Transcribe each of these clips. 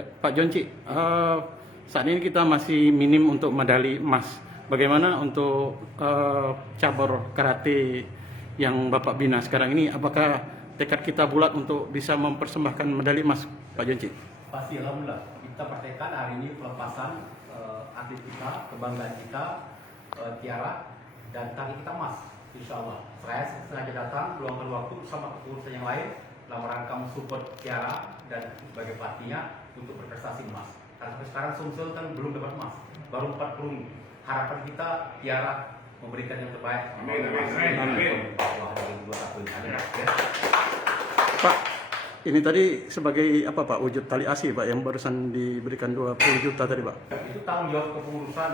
Ya, Pak Jonci, saat ini kita masih minim untuk medali emas. Bagaimana untuk cabur karate yang Bapak bina sekarang ini? Apakah tekad kita bulat untuk bisa mempersembahkan medali emas, Pak Jonci? Pasti, alhamdulillah. Kita praktekkan hari ini pelepasan atlet kita, kebanggaan kita, Tiara, dan target kita emas, insya Allah. Saya sengaja datang, luangkan waktu bersama kepengurusan yang lain dalam rangka mensupport Tiara dan sebagai pelatihnya untuk berprestasi emas. Karena sampai sekarang Sumsel kan belum dapat emas, baru 4 perunggu. Harapan kita Tiara memberikan yang terbaik. Amin. Pak, ini tadi sebagai apa Pak, wujud tali asi Pak yang barusan diberikan 20 juta tadi Pak? Itu tanggung jawab kepengurusan,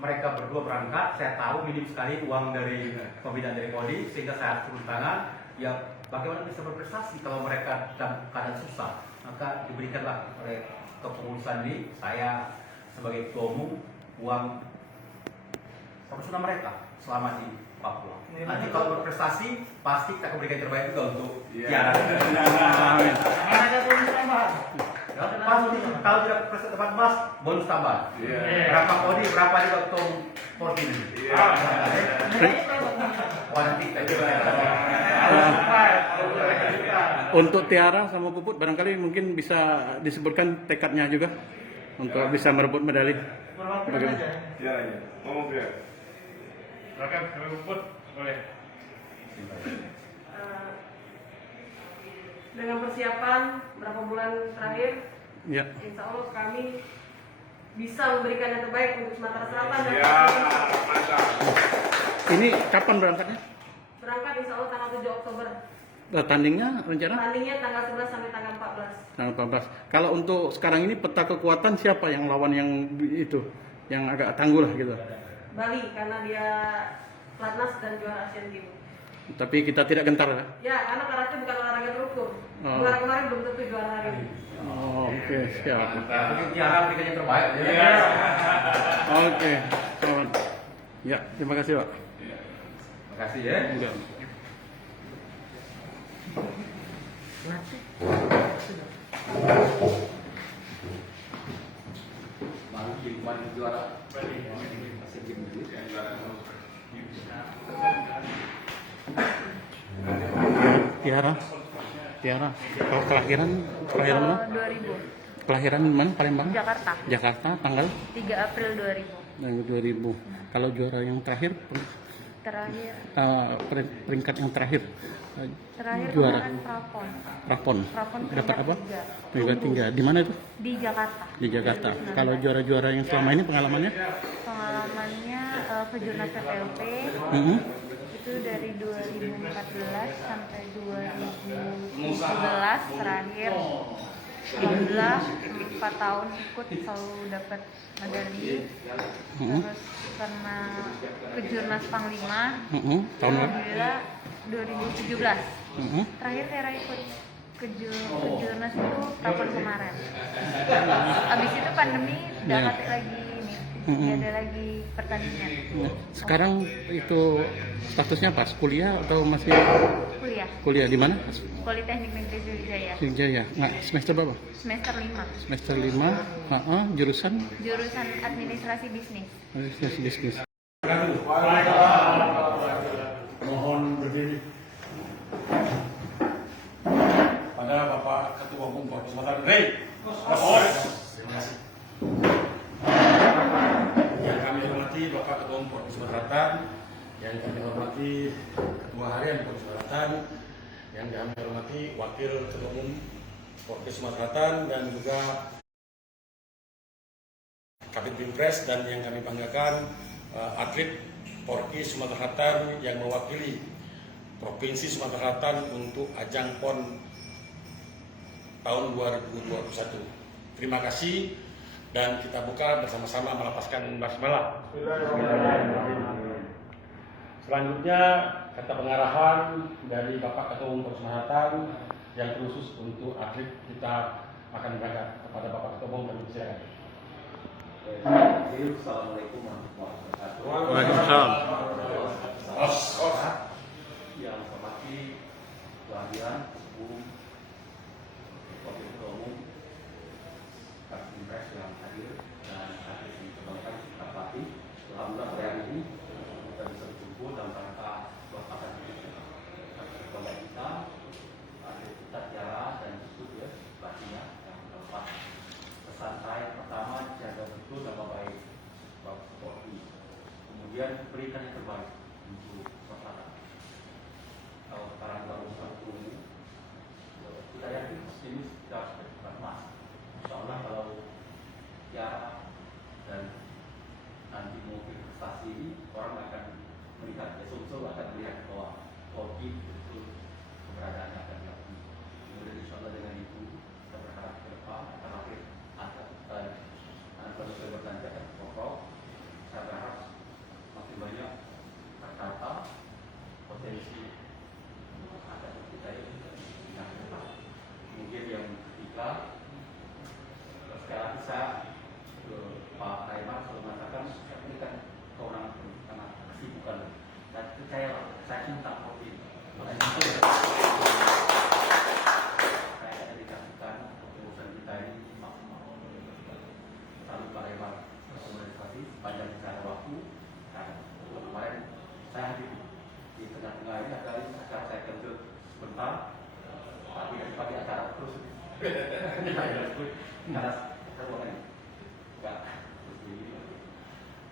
mereka berdua berangkat. Saya tahu minim sekali uang dari pembinaan dari Kodi, sehingga saya turun tangan. Ya bagaimana bisa berprestasi kalau mereka dalam keadaan susah? Maka diberikanlah oleh kepengurusan ini, saya sebagai ketua umum, uang profesional mereka selama di Papua. Nanti kalau berprestasi pasti kita akan berikan yang terbaik juga untuk Tiara. Pasti kalau tidak prestasi tempat emas, bonus tambah. Berapa Kodi, berapa juga ketua Kodi. Untuk Tiara sama Puput barangkali mungkin bisa disebutkan tekadnya juga untuk bisa merebut medali. Bagaimana? Tiaranya, ngomong Tiara. Silakan, kami Puput, boleh. Dengan persiapan berapa bulan terakhir, Ya. insya Allah kami bisa memberikan yang terbaik untuk Sumatera Selatan dan Ya, mantap. Ini kapan berangkatnya? berangkat insya Allah tanggal 7 Oktober. Tandingnya rencana? Tandingnya tanggal 11 sampai tanggal 14. Tanggal 14. Kalau untuk sekarang ini peta kekuatan siapa yang lawan yang itu, yang agak tangguh lah gitu? Bali karena dia pelatnas dan juara Asian Games. Tapi kita tidak gentar ya? Ya, karena karate bukan olahraga terukur. Oh. Juara kemarin belum tentu juara hari ini. Oh, oke, siap. Mungkin Tiara berikan yang terbaik. Oke, selamat. Ya, terima kasih Pak. Terima kasih ya. Enggak. Bali jadi kemarin juara Asian Games dulu. Tiara, Tiara. Kalau kelahiran mana? 2000 Kelahiran di mana? Palembang? Jakarta, Jakarta, tanggal 3 April 2000. 2000. Kalau juara yang terakhir, Terakhir peringkat yang terakhir, juara kemarin Prapon. Prapon. Prapon Dapat apa? tiga. Peringkat 3. Di mana itu? Di Jakarta. Di Jakarta. Kalau juara-juara yang selama ini pengalamannya? Pengalamannya kejurnas PPLP itu dari 2014 sampai 2017 terakhir. Alhamdulillah 4 tahun ikut selalu dapat medali. Terus karena kejurnas Panglima, Tahun berapa? alhamdulillah 2017. Terakhir saya ikut kejurnas itu tahun kemarin. Abis itu pandemi udah mati lagi ini, nggak ada lagi pertandingan. Nah, sekarang itu statusnya pas kuliah atau masih Kuliah, kuliah di mana? Politeknik Negeri Sriwijaya, Sriwijaya. Nah, semester berapa? semester 5, Semester 5. Jurusan jurusan administrasi bisnis. administrasi bisnis. Mohon berdiri. Pada Bapak Ketua Umum Kota Selatan, Terima kasih. Yang kami hormati Bapak Ketua Umum Kota Selatan, yang kami hormati Ketua Harian Kota Selatan, yang kami hormati Wakil Ketua Umum Kota Selatan, dan juga Kabid Binpres, dan yang kami banggakan atlet Porki Sumatera Selatan yang mewakili Provinsi Sumatera Selatan untuk ajang PON tahun 2021. Terima kasih, dan kita buka bersama-sama melepaskan basmalah. Selanjutnya kata pengarahan dari Bapak Ketua Umum Sumatera Selatan yang khusus untuk atlet kita akan berangkat kepada Bapak Ketua Umum, dan silakan. Assalamualaikum warahmatullahi wabarakatuh. Waalaikumsalam. Yang hormati Harian Umum, Wakil Ketua Umum, kemudian berikan yang terbaik untuk masyarakat. Kalau sekarang baru satu, kita yakin ini sudah bukan emas. Insya Allah kalau ya dan nanti mungkin prestasi ini orang akan melihat, besok akan melihat bahwa Polri itu keberadaannya akan diakui. Kemudian insya Allah dengan itu kita berharap ke depan terakhir anak saya bertanya akan pokok. Saya berharap makin banyak tertata potensi anak kita ini yang depan. Kemudian yang ketiga, sekali lagi saya Pak Raimar selalu mengatakan saya berikan kewenangan karena kesibukan. Dan percayalah, saya cinta kopi. Saya dedikasikan urusan kita ini maksimal. Lalu Pak Raimar berkomunikasi sepanjang secara waktu. Dan kemarin saya hadir di tengah-tengah ini acara saya kerja sebentar. Tapi daripada acara terus. Karena terbuat enggak.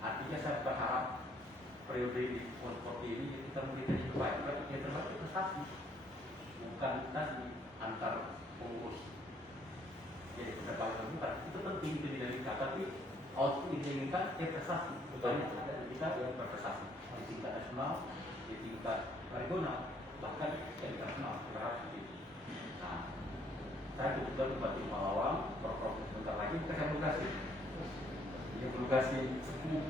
Artinya saya berharap periode di seperti ini kita memberikan yang terbaik, yang terbaik itu prestasi, bukan tadi antar pengurus. Jadi pendapatan bukan itu penting itu dinamika, tapi output yang diinginkan ya prestasi. Banyak kita yang berprestasi di tingkat nasional, di tingkat regional, bahkan di internasional. Berharap begitu. Nah, saya kebetulan bupati Malawang, berproses sebentar lagi, bukan saya berkasih. Ini berkasih sepuh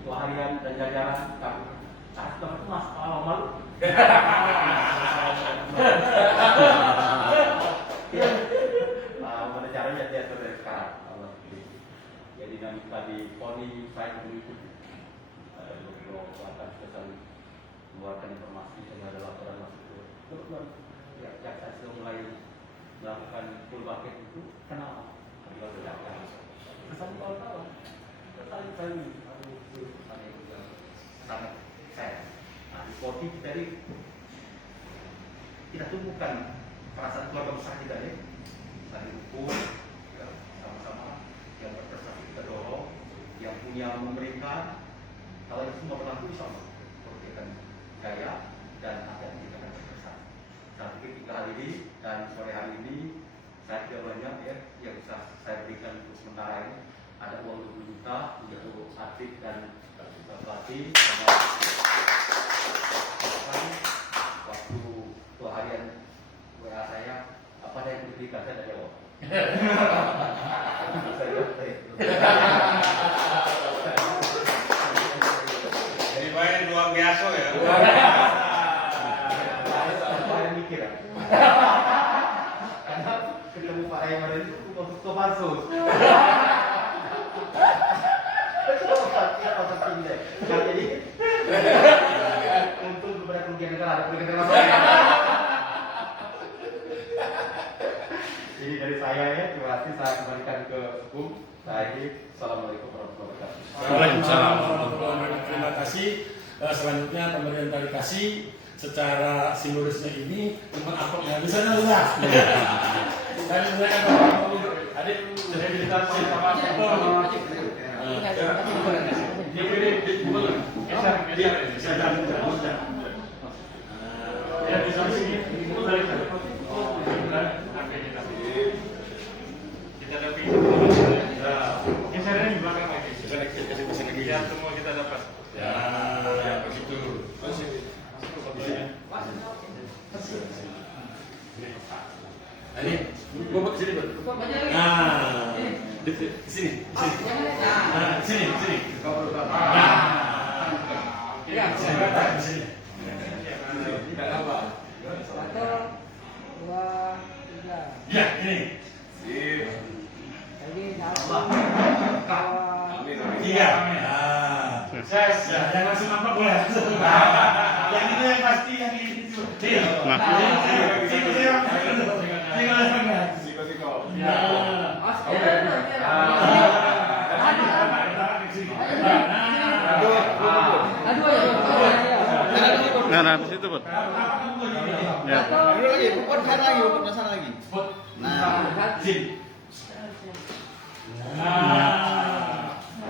ketua harian dan jajaran kami. Saya sudah mas malu. Mana caranya dia dari sekarang. Jadi dinamika di PONI saya mengikuti. Beberapa akan selalu mengeluarkan informasi yang ada laporan masuk ke. Kebetulan ya saya sudah mulai melakukan full bucket itu kenal. Beliau sudah akan bersama kawan-kawan. Berkali-kali sangat saya. Nah, di Polri kita tumbuhkan perasaan keluarga besar kita ya, saling dukung, ya, sama-sama yang berprestasi kita dorong, yang punya memberikan. Kalau itu semua berlaku insya Allah Polri akan jaya dan akan kita akan berprestasi. Saya pikir 3 hari ini dan sore hari ini saya tidak banyak ya yang bisa saya berikan untuk sementara ini. Ada uang 20 juta untuk atlet dan pelatih. Waktu ketua harian WA saya, apa ada yang diberikan saya tidak jawab. Jadi banyak luar biasa ya. Saya mikir ya. Karena ketemu Pak Raimar itu ketua pansus. Jadi untuk kepada kerugian negara ada kerugian negara. Jadi dari saya ya, terima kasih saya kembalikan ke hukum. Saya Assalamualaikum warahmatullahi wabarakatuh. Waalaikumsalam warahmatullahi wabarakatuh. Terima kasih. Selanjutnya pemberian tali kasih secara simbolisnya ini mengupload ya. Bisa lah. Dan saya adik sudah dikasih sama Kita lebih gesernya di belakang lagi. Biar semua kita dapat. Ya, begitu. Ini, buat sini, Bud. Nah, di sini. Nah, sini. Ya, di sini. Tidak apa. 1, 2, 3. Ya, ini. Jadi 1, 2, 3. Nah, ses. Ya, yang langsung nampak boleh. Yang itu yang pasti yang itu. Nah, di situ, Bud. Ya. Dulu lagi, pukul sana lagi, pukul sana lagi. Nah,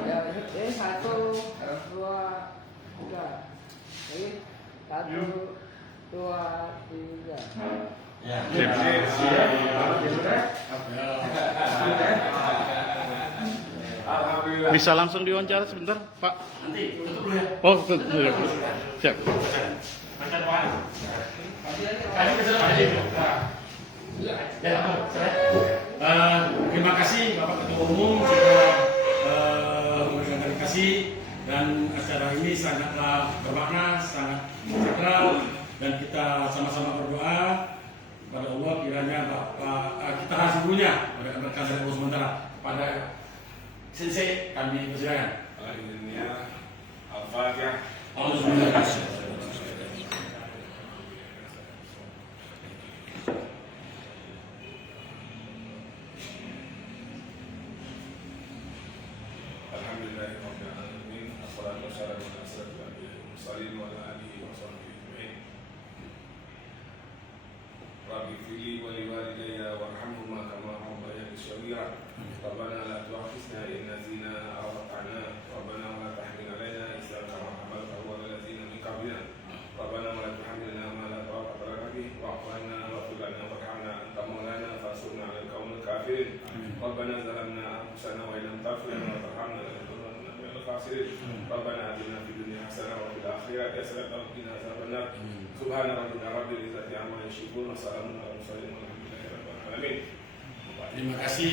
Ya, 1, 2, tiga. Oke, satu, dua, tiga. Bisa langsung diwawancara sebentar, Pak? Nanti tutup dulu ya. Oh, tutup dulu ya. Siap. Terima kasih Bapak Ketua Umum sudah memberikan klarifikasi dan acara ini sangatlah bermakna, sangat sakral dan kita sama-sama berdoa kepada Allah kiranya Bapak kita harus dulunya berkat dari Allah sementara pada Sensei kami persilakan. Al-Fatihah. Alhamdulillahirabbil alamin. Wassalatu wassalamu ala asyrafil anbiya'i wal mursalin wa ala alihi wa sahbihi ajma'in. Rabbi fili wa liwalidayya warhamhuma kama rabbayani shaghira. Rabbana la tu'akhidhna in nasina aw akhtana. Rabbana wa la tahmil 'alaina isran kama hamaltahu 'ala alladziina min qablina. Rabbana wa la tuhammilna ma la taqata lana bihi wa'fu 'anna waghfir lana warhamna anta maulana fansurna 'alal qaumil kafirin. Rabbana zalamna anfusana wa illam taghfir lana wa tarhamna lanakunanna minal khasirin. Rabbana atina fid dunya hasanah wa fil akhirati hasanah wa qina adzabannar. Subhana rabbika rabbil izzati amma yasifun wa salamun 'alal mursalin walhamdulillahi rabbil alamin. Terima kasih